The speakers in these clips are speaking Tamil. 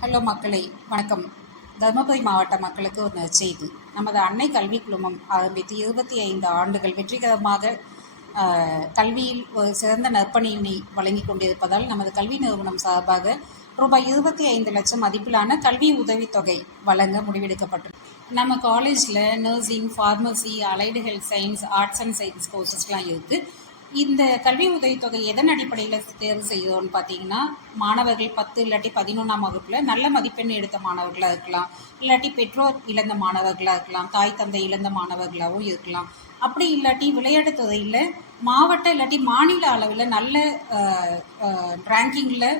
ஹலோ மக்களை வணக்கம். தருமபுரி மாவட்ட மக்களுக்கு ஒரு செய்தி நமது அன்னை கல்வி குழுமம் ஆரம்பித்து இருபத்தி ஐந்து ஆண்டுகள் வெற்றிகரமாக கல்வியில் ஒரு சிறந்த நற்பணியினை வழங்கி கொண்டிருப்பதால் நமது கல்வி நிறுவனம் சார்பாக ரூபாய் இருபத்தி ஐந்து லட்சம் மதிப்பிலான கல்வி உதவித்தொகை வழங்க முடிவெடுக்கப்பட்டது நம்ம காலேஜில் nursing pharmacy allied health science arts and science கோர்சஸ்லாம் இருக்குது இந்த கல்வி உதவித்தொகை எதன் அடிப்படையில் தேர்வு செய்கிறோம்னு பார்த்தீங்கன்னா மாணவர்கள் பத்து இல்லாட்டி பதினொன்றாம் வகுப்பில் நல்ல மதிப்பெண் எடுத்த மாணவர்களாக இருக்கலாம். இல்லாட்டி பெற்றோர் இழந்த மாணவர்களாக இருக்கலாம். தாய் தந்தை இழந்த மாணவர்களாகவும் இருக்கலாம். அப்படி இல்லாட்டி விளையாட்டு துறையில் மாவட்ட இல்லாட்டி மாநில அளவில் நல்ல ரேங்கிங்கில்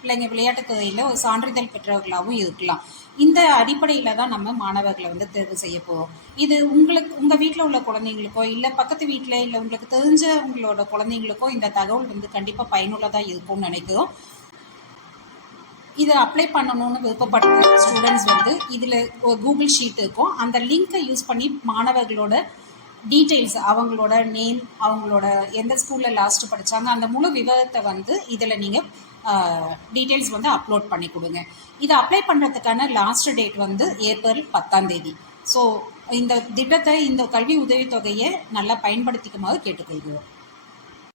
பிள்ளைங்க விளையாட்டுத் துறையில் ஒரு சான்றிதழ் பெற்றவர்களாகவும் இருக்கலாம். இந்த அடிப்படையில் தான் நம்ம மாணவர்களை வந்து தேர்வு செய்ய போகிறோம் இது உங்களுக்கு உங்கள் வீட்டில் உள்ள குழந்தைங்களுக்கோ இல்லை பக்கத்து வீட்டில் இல்லை உங்களுக்கு தெரிஞ்சவங்களோட குழந்தைங்களுக்கோ இந்த தகவல் வந்து கண்டிப்பாக பயனுள்ளதாக இருக்கும்னு நினைக்கிறோம். இதை அப்ளை பண்ணணும்னு விருப்பப்பட்ட ஸ்டூடெண்ட்ஸ் வந்து இதில் ஒரு கூகுள் ஷீட் இருக்கும். அந்த லிங்க்கை யூஸ் பண்ணி மாணவர்களோட டீட்டெயில்ஸ் அவங்களோட நேம் அவங்களோட எந்த ஸ்கூலில் லாஸ்ட்டு படித்தாங்க அந்த முழு விவரத்தை வந்து இதில் நீங்கள் டீட்டெயில்ஸ் வந்து அப்லோட் பண்ணி கொடுங்க. இதை அப்ளை பண்ணுறதுக்கான லாஸ்ட் டேட் வந்து ஏப்ரல் பத்தாம் தேதி. ஸோ இந்த திட்டத்தை இந்த கல்வி உதவித்தொகையை நல்லா பயன்படுத்திக்குமாறு கேட்டுக்கொள்கிறோம்.